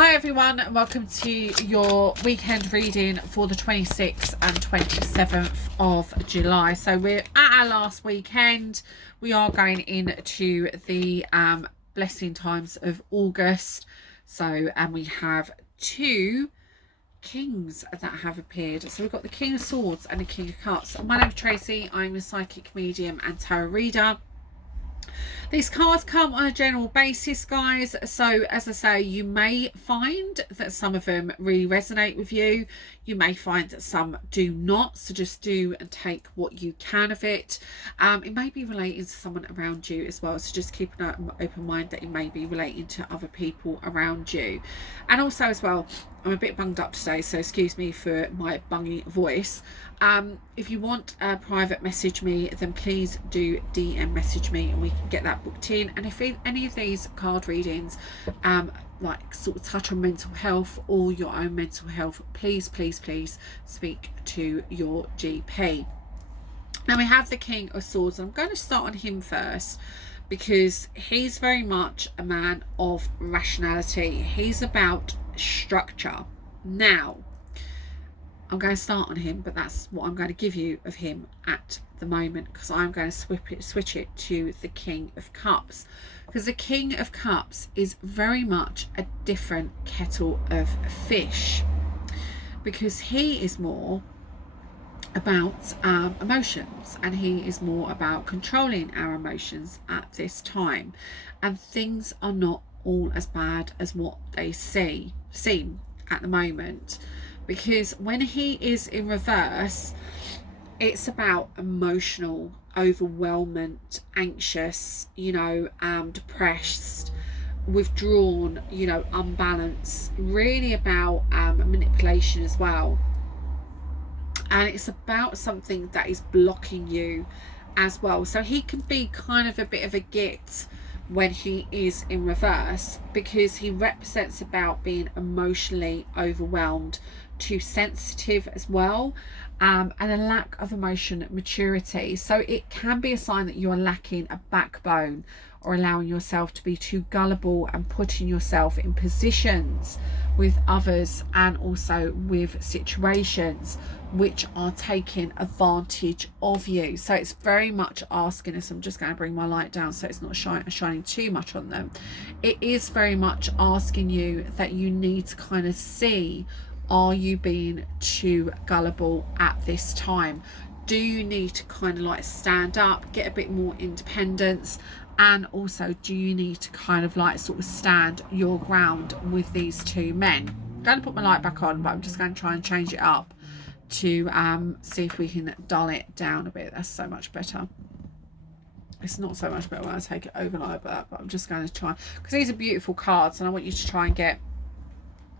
Hi everyone, and welcome to your weekend reading for the 26th and 27th of July. So we're at our last weekend. We are going into the blessing times of August. And we have two kings that have appeared. So we've got the King of Swords and the King of Cups. My name is Tracy. I'm a psychic medium and tarot reader. These cards come on a general basis, guys. So as I say, you may find that some of them really resonate with you. You may find that some do not. So just do and take what you can of it. It may be relating to someone around you as well. So just keep an open mind that it may be relating to other people around you. And also as well, I'm a bit bunged up today, so excuse me for my bungy voice. If you want a private message me, then please do DM message me and we can get that booked in. And if any of these card readings like sort of touch on mental health or your own mental health, please speak to your GP. Now we have the King of Swords, and I'm going to start on him first because he's very much a man of rationality. He's about structure. Now I'm going to start on him, but that's what I'm going to give you of him at the moment, because I'm going to switch it to the King of Cups, because the King of Cups is very much a different kettle of fish, because he is more about emotions, and he is more about controlling our emotions at this time, and things are not all as bad as what they seem at the moment, because when he is in reverse, it's about emotional overwhelmment, anxious, depressed, withdrawn, unbalanced, really about manipulation as well. And it's about something that is blocking you as well. So he can be kind of a bit of a git when he is in reverse, because he represents about being emotionally overwhelmed, too sensitive as well, and a lack of emotion maturity. So it can be a sign that you are lacking a backbone, or allowing yourself to be too gullible and putting yourself in positions with others and also with situations which are taking advantage of you. So it's very much asking us, I'm just going to bring my light down so it's not shining too much on them. It is very much asking you that you need to kind of see, are you being too gullible at this time? Do you need to kind of like stand up, get a bit more independence? And also, do you need to kind of like sort of stand your ground with these two men? I'm going to put my light back on, but I'm just going to try and change it up to see if we can dull it down a bit. That's so much better. It's not so much better when I take it over like that, but I'm just going to try, because these are beautiful cards and I want you to try and get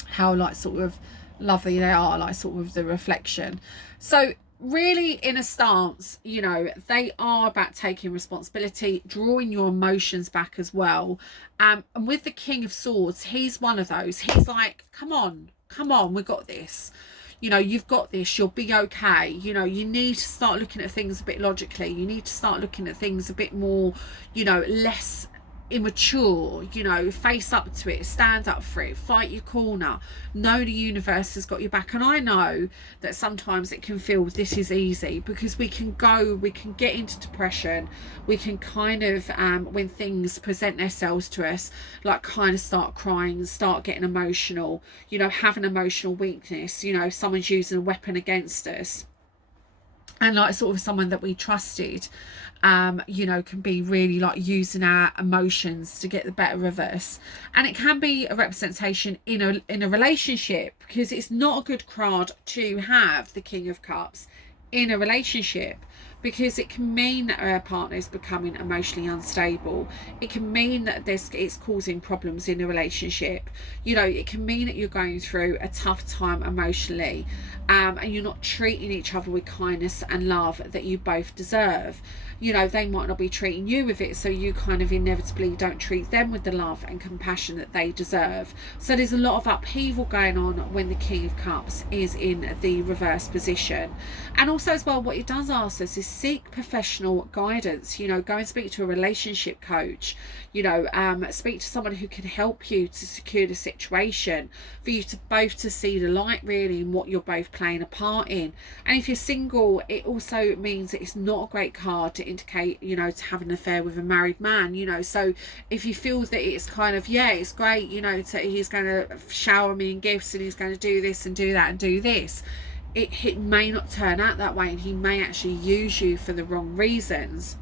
how like sort of lovely they are, like sort of the reflection. So really, in a stance, they are about taking responsibility, drawing your emotions back as well. And with the King of Swords, he's one of those. He's like, come on, we've got this. You've got this, you'll be okay. You need to start looking at things a bit logically. You need to start looking at things a bit more, less immature. Face up to it, stand up for it, fight your corner, know the universe has got your back. And I know that sometimes it can feel this is easy, because we can get into depression, we can kind of when things present themselves to us, like kind of start crying, start getting emotional, have an emotional weakness, someone's using a weapon against us, and like sort of someone that we trusted can be really like using our emotions to get the better of us. And it can be a representation in a relationship, because it's not a good card to have the King of Cups in a relationship, because it can mean that our partner is becoming emotionally unstable. It can mean that it's causing problems in a relationship. It can mean that you're going through a tough time emotionally, and you're not treating each other with kindness and love that you both deserve. They might not be treating you with it, so you kind of inevitably don't treat them with the love and compassion that they deserve. So there's a lot of upheaval going on when the King of Cups is in the reverse position. And also as well, what it does ask us is seek professional guidance. You know, go and speak to a relationship coach. You know, speak to someone who can help you to secure the situation, for you to both to see the light really in what you're both playing a part in. And if you're single, it also means that it's not a great card to indicate, you know, to have an affair with a married man. You know, so if you feel that it's kind of, yeah, it's great, you know, he's going to shower me in gifts and he's going to do this and do that and do this, it may not turn out that way, and he may actually use you for the wrong reasons.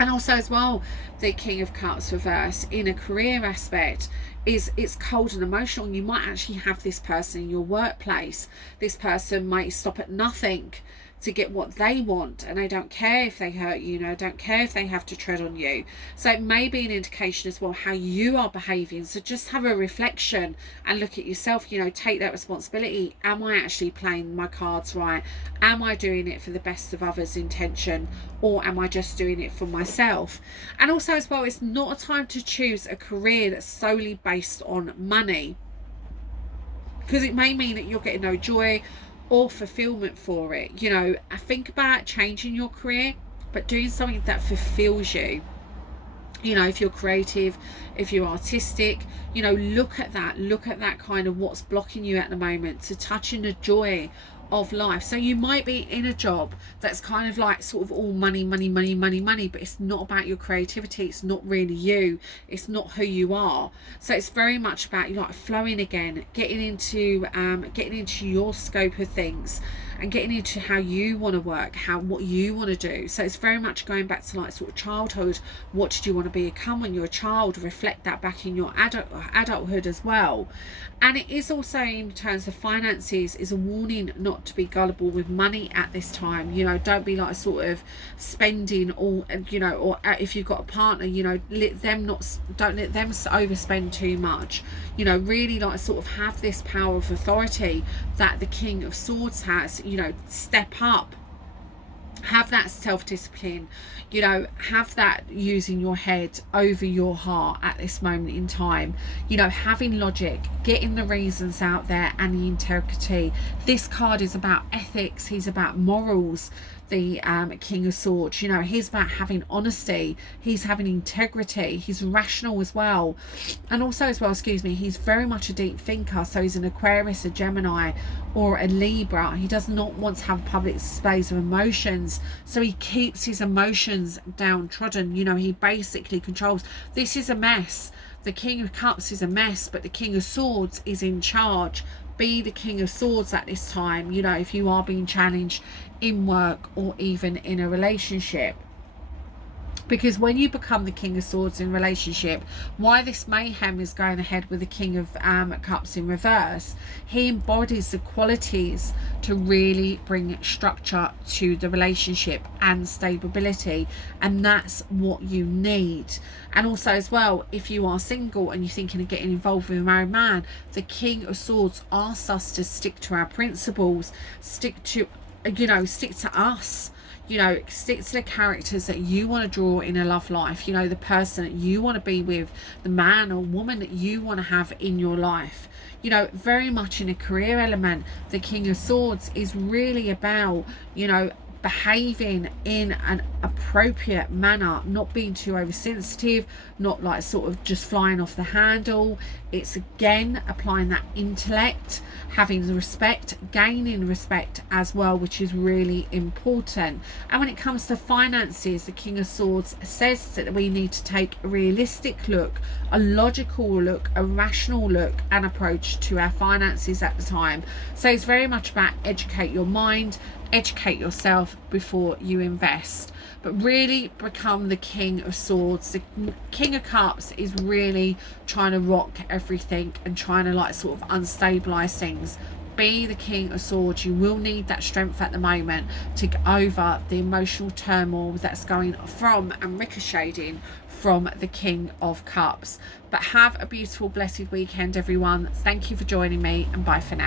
And also as well, the King of Cups reverse in a career aspect is it's cold and emotional. You might actually have this person in your workplace. This person might stop at nothing to get what they want, and they don't care if they hurt you, you know, don't care if they have to tread on you. So it may be an indication as well how you are behaving. So just have a reflection and look at yourself, you know, take that responsibility. Am I actually playing my cards right? Am I doing it for the best of others' intention, or am I just doing it for myself? And also as well, it's not a time to choose a career that's solely based on money, because it may mean that you're getting no joy or fulfillment for it. You know, I think about changing your career, but doing something that fulfills you. You know, if you're creative, if you're artistic, you know, look at that kind of what's blocking you at the moment to touching the joy of life. So you might be in a job that's kind of like sort of all money, but it's not about your creativity. It's not really you. It's not who you are. So it's very much about you like flowing again, getting into your scope of things, and getting into how you want to work, what you want to do. So it's very much going back to like sort of childhood. What did you want to become when you were a child? Reflect that back in your adulthood as well. And it is also, in terms of finances, is a warning not to be gullible with money at this time. You know, don't be like sort of spending all, you know, or if you've got a partner, you know, don't let them overspend too much. You know, really like sort of have this power of authority that the King of Swords has. You know, step up, have that self-discipline, you know, have that using your head over your heart at this moment in time. You know, having logic, getting the reasons out there, and the integrity. This card is about ethics. He's about morals. The King of Swords, you know, he's about having honesty, he's having integrity, he's rational as well, and also as well, excuse me, he's very much a deep thinker. So he's an Aquarius, a Gemini, or a Libra. He does not want to have public displays of emotions, so he keeps his emotions downtrodden. You know, he basically controls. This is a mess. The King of Cups is a mess, but the King of Swords is in charge. Be the King of Swords at this time, you know, if you are being challenged in work or even in a relationship. Because when you become the King of Swords in relationship, why this mayhem is going ahead with the King of Cups in reverse, he embodies the qualities to really bring structure to the relationship and stability, and that's what you need. And also as well, if you are single and you're thinking of getting involved with a married man, the King of Swords asks us to stick to our principles, stick to us. You know, stick to the characters that you want to draw in a love life. You know, the person that you want to be with, the man or woman that you want to have in your life. You know, very much in a career element, the King of Swords is really about, you know, behaving in an appropriate manner, not being too oversensitive, not like sort of just flying off the handle. It's again applying that intellect, having the respect, gaining respect as well, which is really important. And when it comes to finances, the King of Swords says that we need to take a realistic look, a logical look, a rational look and approach to our finances at the time. So it's very much about educate your mind, educate yourself before you invest, but really become the King of Swords. The King of Cups is really trying to rock everything and trying to like sort of unstabilize things. Be the King of Swords. You will need that strength at the moment to get over the emotional turmoil that's going from and ricocheting from the King of Cups. But have a beautiful, blessed weekend, everyone. Thank you for joining me, and bye for now.